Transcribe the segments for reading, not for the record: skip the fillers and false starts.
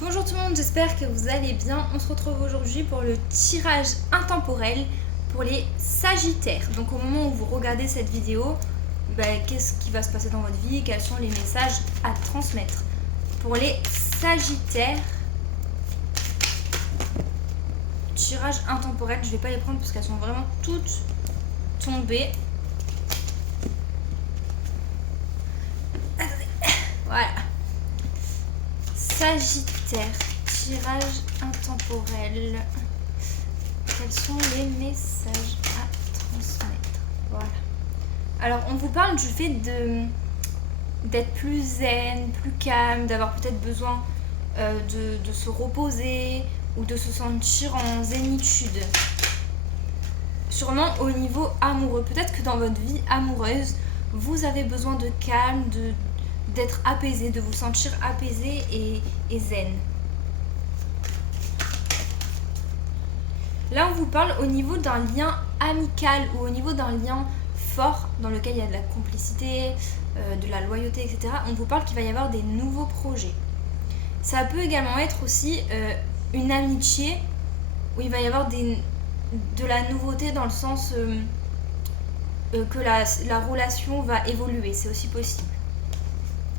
Bonjour tout le monde, j'espère que vous allez bien. On se retrouve aujourd'hui pour le tirage intemporel pour les Sagittaires. Donc au moment où vous regardez cette vidéo, qu'est-ce qui va se passer dans votre vie, quels sont les messages à transmettre. Pour les Sagittaires, tirage intemporel, je ne vais pas les prendre parce qu'elles sont vraiment toutes tombées. Voilà. Sagittaire, tirage intemporel. Quels sont les messages à transmettre? Voilà. Alors, on vous parle du fait d'être plus zen, plus calme, d'avoir peut-être besoin de se reposer ou de se sentir en zénitude. Sûrement au niveau amoureux. Peut-être que dans votre vie amoureuse, vous avez besoin de calme, d'être apaisé, de vous sentir apaisé et zen. Là, on vous parle au niveau d'un lien amical ou au niveau d'un lien fort dans lequel il y a de la complicité, de la loyauté, etc. On vous parle qu'il va y avoir des nouveaux projets. Ça peut également être aussi une amitié où il va y avoir de la nouveauté dans le sens que la relation va évoluer. C'est aussi possible.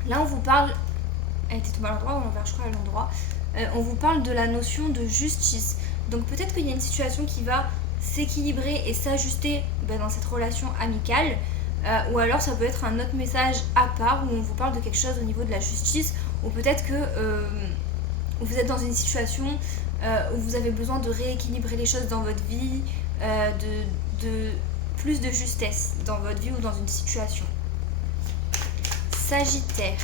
Là, on vous parle... Elle était tombée à l'endroit ou à l'envers, je crois à l'endroit. On vous parle de la notion de justice. Donc peut-être qu'il y a une situation qui va s'équilibrer et s'ajuster dans cette relation amicale. Ou alors ça peut être un autre message à part où on vous parle de quelque chose au niveau de la justice. Ou peut-être que vous êtes dans une situation où vous avez besoin de rééquilibrer les choses dans votre vie. De plus de justesse dans votre vie ou dans une situation. Sagittaire.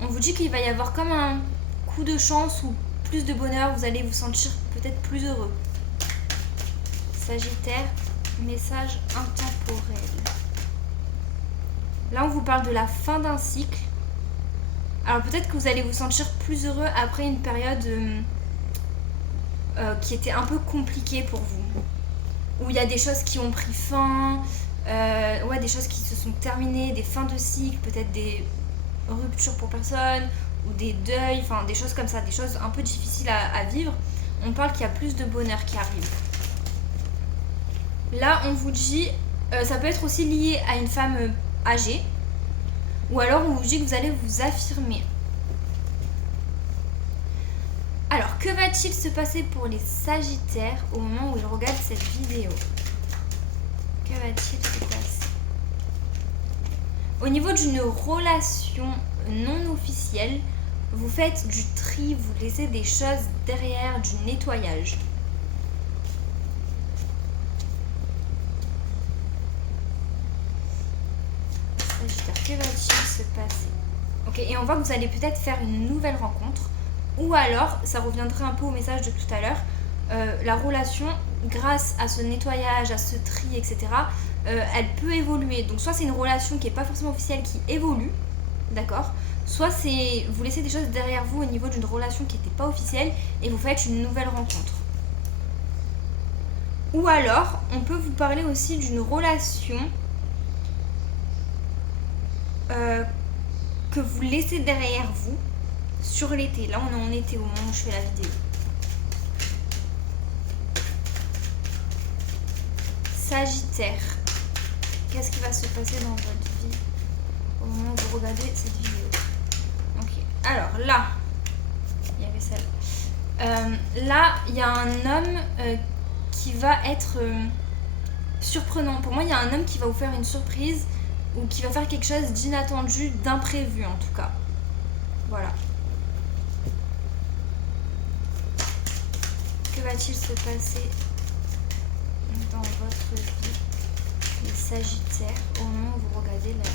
On vous dit qu'il va y avoir comme un coup de chance ou plus de bonheur, vous allez vous sentir peut-être plus heureux. Sagittaire, message intemporel. Là, on vous parle de la fin d'un cycle. Alors peut-être que vous allez vous sentir plus heureux après une période qui était un peu compliquée pour vous. Où il y a des choses qui ont pris fin, des choses qui se sont terminées, des fins de cycle, peut-être des ruptures pour personne, ou des deuils, enfin des choses comme ça, des choses un peu difficiles à vivre. On parle qu'il y a plus de bonheur qui arrive. Là, on vous dit, ça peut être aussi lié à une femme âgée, ou alors on vous dit que vous allez vous affirmer. Alors, que va-t-il se passer pour les Sagittaires au moment où ils regardent cette vidéo? Que va-t-il se passer? Au niveau d'une relation non officielle, vous faites du tri, vous laissez des choses derrière, du nettoyage. Sagittaire, que va-t-il se passer? Ok, et on voit que vous allez peut-être faire une nouvelle rencontre, ou alors, ça reviendrait un peu au message de tout à l'heure, la relation, grâce à ce nettoyage, à ce tri, etc., elle peut évoluer. Donc soit c'est une relation qui n'est pas forcément officielle qui évolue, d'accord, soit c'est vous laissez des choses derrière vous au niveau d'une relation qui n'était pas officielle et vous faites une nouvelle rencontre. Ou alors, on peut vous parler aussi d'une relation que vous laissez derrière vous sur l'été. Là, on est en été au moment où je fais la vidéo. Sagittaire. Qu'est-ce qui va se passer dans votre vie au moment où vous regardez cette vidéo? Ok. Alors là, il y avait celle. Là, il y a un homme qui va être surprenant. Pour moi, il y a un homme qui va vous faire une surprise ou qui va faire quelque chose d'inattendu, d'imprévu en tout cas. Voilà. Que va-t-il se passer dans votre vie, les Sagittaires, au moment où vous regardez la vidéo?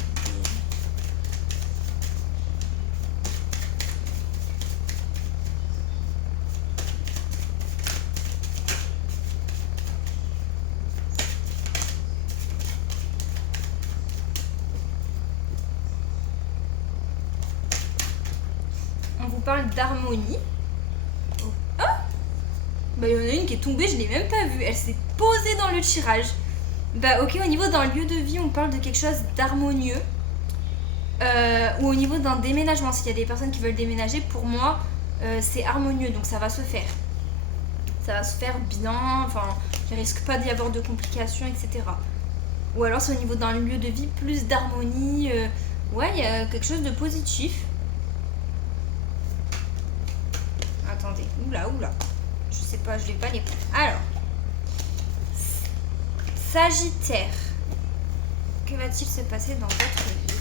On vous parle d'harmonie. Oh. Ah, il y en a une qui est tombée, je ne l'ai même pas vue. Elle s'est posée dans le tirage. Ok, au niveau d'un lieu de vie, on parle de quelque chose d'harmonieux. Ou au niveau d'un déménagement, s'il y a des personnes qui veulent déménager, pour moi, c'est harmonieux, donc ça va se faire. Ça va se faire bien, enfin, il risque pas d'y avoir de complications, etc. Ou alors c'est au niveau d'un lieu de vie, plus d'harmonie. Ouais, il y a quelque chose de positif. Attendez, oula. Je sais pas, je vais pas les... Alors, Sagittaire. Que va-t-il se passer dans votre vie?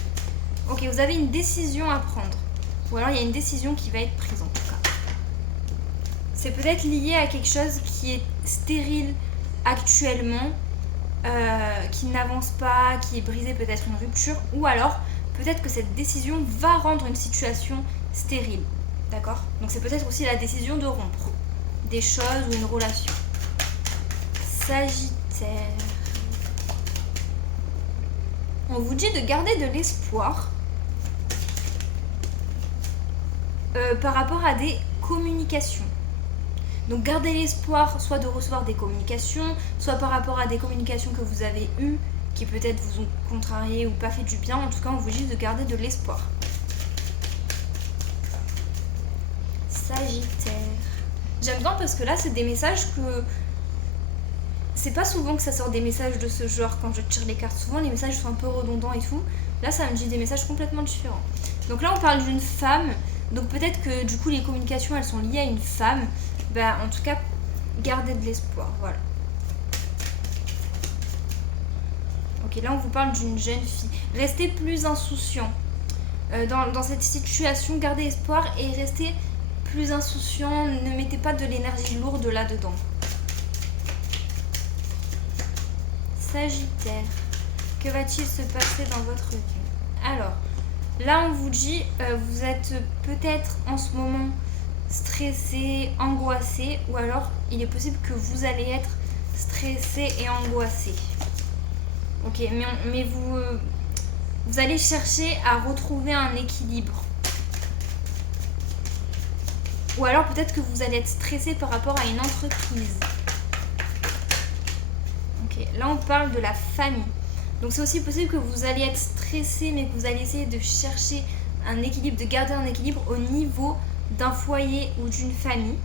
Ok, vous avez une décision à prendre. Ou alors il y a une décision qui va être prise en tout cas. C'est peut-être lié à quelque chose qui est stérile actuellement, qui n'avance pas, qui est brisé, peut-être une rupture. Ou alors, peut-être que cette décision va rendre une situation stérile. D'accord? Donc c'est peut-être aussi la décision de rompre des choses ou une relation. Sagittaire. On vous dit de garder de l'espoir par rapport à des communications. Donc gardez l'espoir soit de recevoir des communications, soit par rapport à des communications que vous avez eues, qui peut-être vous ont contrarié ou pas fait du bien. En tout cas, on vous dit de garder de l'espoir. Sagittaire. J'aime bien parce que là, c'est des messages que... C'est pas souvent que ça sort des messages de ce genre quand je tire les cartes. Souvent, les messages sont un peu redondants et tout. Là, ça me dit des messages complètement différents. Donc là, on parle d'une femme. Donc peut-être que du coup, les communications, elles sont liées à une femme. Bah, en tout cas, gardez de l'espoir. Voilà. Ok, là, on vous parle d'une jeune fille. Restez plus insouciant. Dans cette situation, gardez espoir et restez plus insouciant. Ne mettez pas de l'énergie lourde là-dedans. Sagittaire, que va-t-il se passer dans votre vie? Alors, là on vous dit, vous êtes peut-être en ce moment stressé, angoissé, ou alors il est possible que vous allez être stressé et angoissé. Ok, mais vous allez chercher à retrouver un équilibre. Ou alors peut-être que vous allez être stressé par rapport à une entreprise. Là, on parle de la famille. Donc, c'est aussi possible que vous allez être stressé, mais que vous allez essayer de chercher un équilibre, de garder un équilibre au niveau d'un foyer ou d'une famille.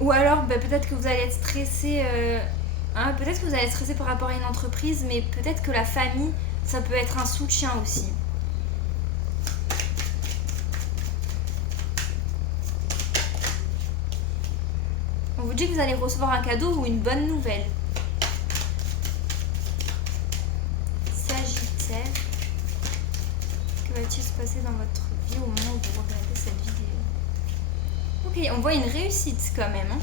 Ou alors, peut-être que vous allez être stressé... peut-être que vous allez être stressé par rapport à une entreprise, mais peut-être que la famille, ça peut être un soutien aussi. On vous dit que vous allez recevoir un cadeau ou une bonne nouvelle. Sagittaire. Que va-t-il se passer dans votre vie au moment où vous regardez cette vidéo? Ok, on voit une réussite quand même.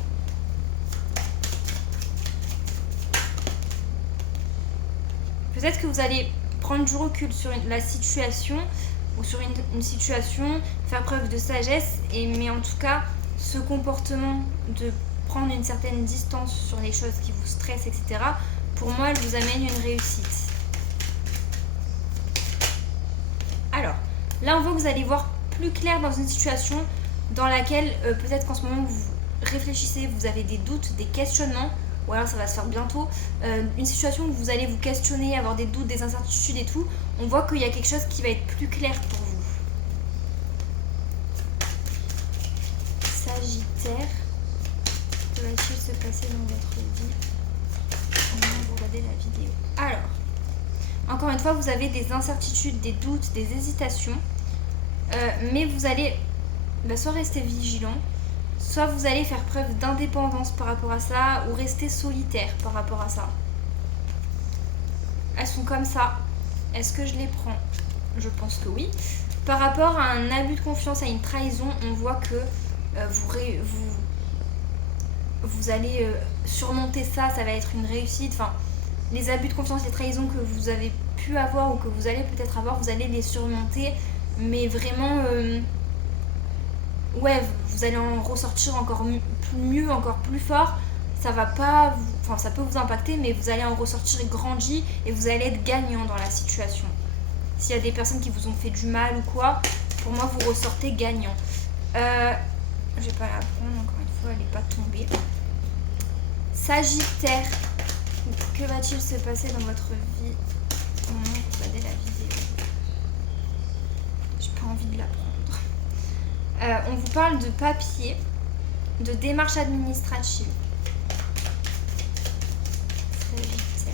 Peut-être que vous allez prendre du recul sur la situation ou sur une situation, faire preuve de sagesse, mais en tout cas, ce comportement de prendre une certaine distance sur les choses qui vous stressent, etc. Pour moi, elle vous amène une réussite. Alors, là, on voit que vous allez voir plus clair dans une situation dans laquelle peut-être qu'en ce moment, vous réfléchissez, vous avez des doutes, des questionnements, ou alors ça va se faire bientôt. Une situation où vous allez vous questionner, avoir des doutes, des incertitudes et tout. On voit qu'il y a quelque chose qui va être plus clair pour vous. Sagittaire. Que va-t-il se passer dans votre vie pendant que vous regardez la vidéo? Alors, encore une fois, vous avez des incertitudes, des doutes, des hésitations, mais vous allez soit rester vigilant, soit vous allez faire preuve d'indépendance par rapport à ça, ou rester solitaire par rapport à ça. Elles sont comme ça. Est-ce que je les prends? Je pense que oui. Par rapport à un abus de confiance, à une trahison, on voit que vous allez surmonter ça, ça va être une réussite. Enfin, les abus de confiance, les trahisons que vous avez pu avoir ou que vous allez peut-être avoir, vous allez les surmonter, mais vraiment, vous allez en ressortir encore mieux, encore plus fort. Ça va pas, ça peut vous impacter, mais vous allez en ressortir grandi et vous allez être gagnant dans la situation. S'il y a des personnes qui vous ont fait du mal ou quoi, pour moi, vous ressortez gagnant. Je vais pas la prendre, encore une fois, elle n'est pas tombée. Sagittaire, que va-t-il se passer dans votre vie au moment où vous regardez la vidéo? J'ai pas envie de la prendre. On vous parle de papier, de démarches administratives. Sagittaire.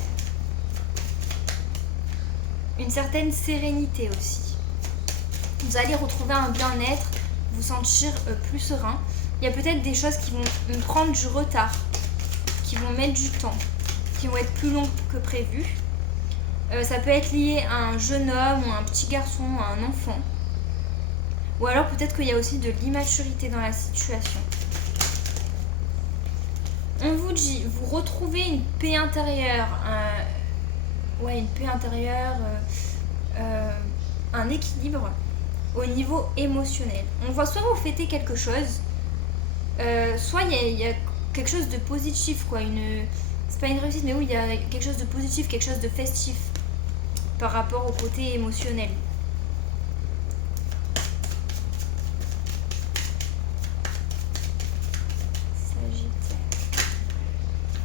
Une certaine sérénité aussi. Vous allez retrouver un bien-être, vous sentir plus serein. Il y a peut-être des choses qui vont prendre du retard, qui vont mettre du temps, qui vont être plus longues que prévu. Ça peut être lié à un jeune homme ou à un petit garçon, à un enfant. Ou alors peut-être qu'il y a aussi de l'immaturité dans la situation. On vous dit, vous retrouvez une paix intérieure, une paix intérieure, un équilibre au niveau émotionnel. On voit soit vous fêtez quelque chose, soit il y a quelque chose de positif, quoi. C'est pas une réussite, mais oui, il y a quelque chose de positif, quelque chose de festif par rapport au côté émotionnel.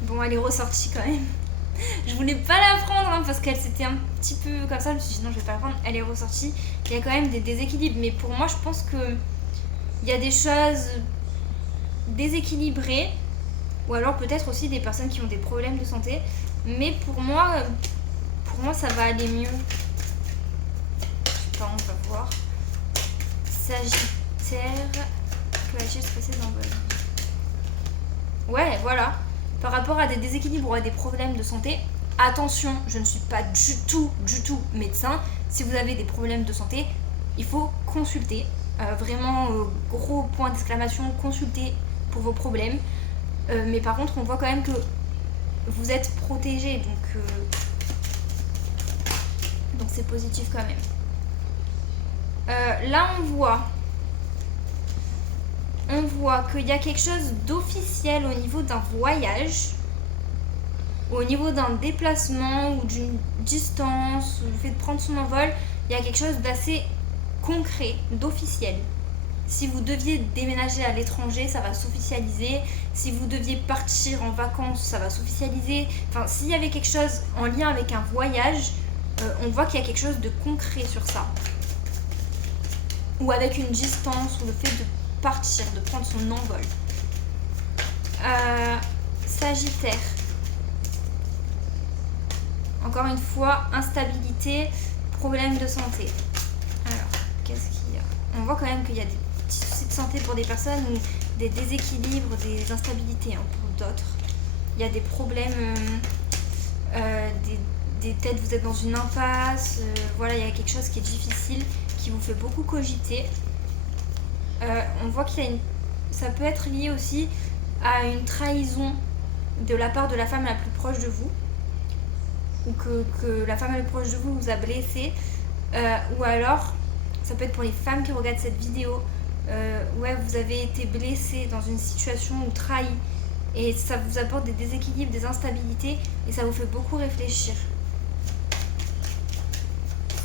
Bon, elle est ressortie quand même. Je voulais pas la prendre hein, parce qu'elle s'était un petit peu comme ça. Je me suis dit non, je vais pas la prendre. Elle est ressortie. Il y a quand même des déséquilibres. Mais pour moi, je pense que il y a des choses déséquilibrées. Ou alors peut-être aussi des personnes qui ont des problèmes de santé. Mais pour moi ça va aller mieux. Je sais pas, on va voir. Sagittaire. Que va-t-il se passer dans votre vie ? Ouais, voilà. Par rapport à des déséquilibres ou à des problèmes de santé, attention, je ne suis pas du tout médecin. Si vous avez des problèmes de santé, il faut consulter. Vraiment, gros point d'exclamation, consulter pour vos problèmes. Mais par contre, on voit quand même que vous êtes protégé, donc c'est positif quand même. Là, on voit qu'il y a quelque chose d'officiel au niveau d'un voyage, au niveau d'un déplacement ou d'une distance, ou le fait de prendre son envol. Il y a quelque chose d'assez concret, d'officiel. Si vous deviez déménager à l'étranger, ça va s'officialiser. Si vous deviez partir en vacances, ça va s'officialiser. Enfin, s'il y avait quelque chose en lien avec un voyage, on voit qu'il y a quelque chose de concret sur ça. Ou avec une distance, ou le fait de partir, de prendre son envol. Sagittaire. Encore une fois, instabilité, problème de santé. Alors, qu'est-ce qu'il y a ? On voit quand même qu'il y a des petits soucis de santé pour des personnes ou des déséquilibres, des instabilités pour d'autres. Il y a des problèmes, peut-être vous êtes dans une impasse, voilà, il y a quelque chose qui est difficile, qui vous fait beaucoup cogiter. On voit ça peut être lié aussi à une trahison de la part de la femme la plus proche de vous, ou que la femme la plus proche de vous vous a blessé, ou alors ça peut être pour les femmes qui regardent cette vidéo, vous avez été blessé dans une situation ou trahi, et ça vous apporte des déséquilibres, des instabilités, et ça vous fait beaucoup réfléchir.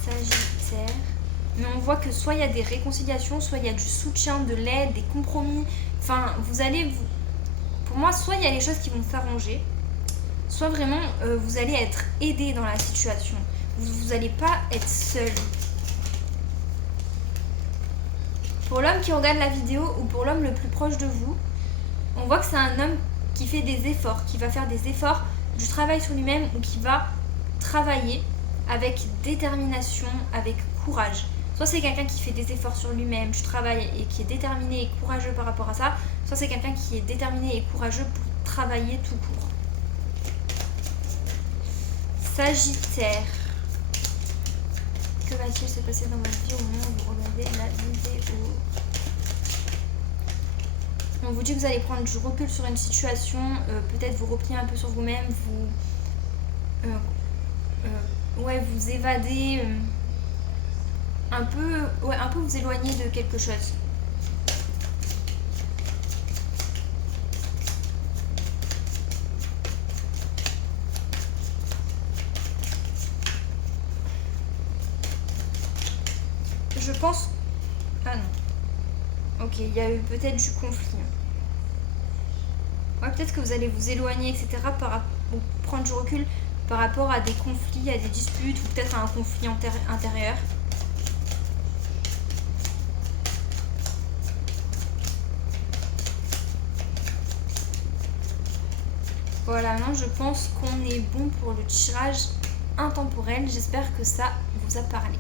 Sagittaire. Mais on voit que soit il y a des réconciliations, soit il y a du soutien, de l'aide, des compromis. Enfin, pour moi, soit il y a les choses qui vont s'arranger, soit vraiment vous allez être aidé dans la situation. Vous n'allez pas être seul. Pour l'homme qui regarde la vidéo ou pour l'homme le plus proche de vous, on voit que c'est un homme qui fait des efforts, qui va faire des efforts, du travail sur lui-même, ou qui va travailler avec détermination, avec courage. Soit c'est quelqu'un qui fait des efforts sur lui-même, du travail, et qui est déterminé et courageux par rapport à ça, soit c'est quelqu'un qui est déterminé et courageux pour travailler tout court. Sagittaire. Que va-t-il se passer dans votre vie au moment où vous regardez la vidéo ? On vous dit que vous allez prendre du recul sur une situation, peut-être vous replier un peu sur vous-même, vous évader, un peu vous éloigner de quelque chose. Je pense... Ah non. Ok, il y a eu peut-être du conflit. Ouais, peut-être que vous allez vous éloigner, etc. Ou prendre du recul par rapport à des conflits, à des disputes, ou peut-être à un conflit intérieur. Voilà, maintenant je pense qu'on est bon pour le tirage intemporel. J'espère que ça vous a parlé.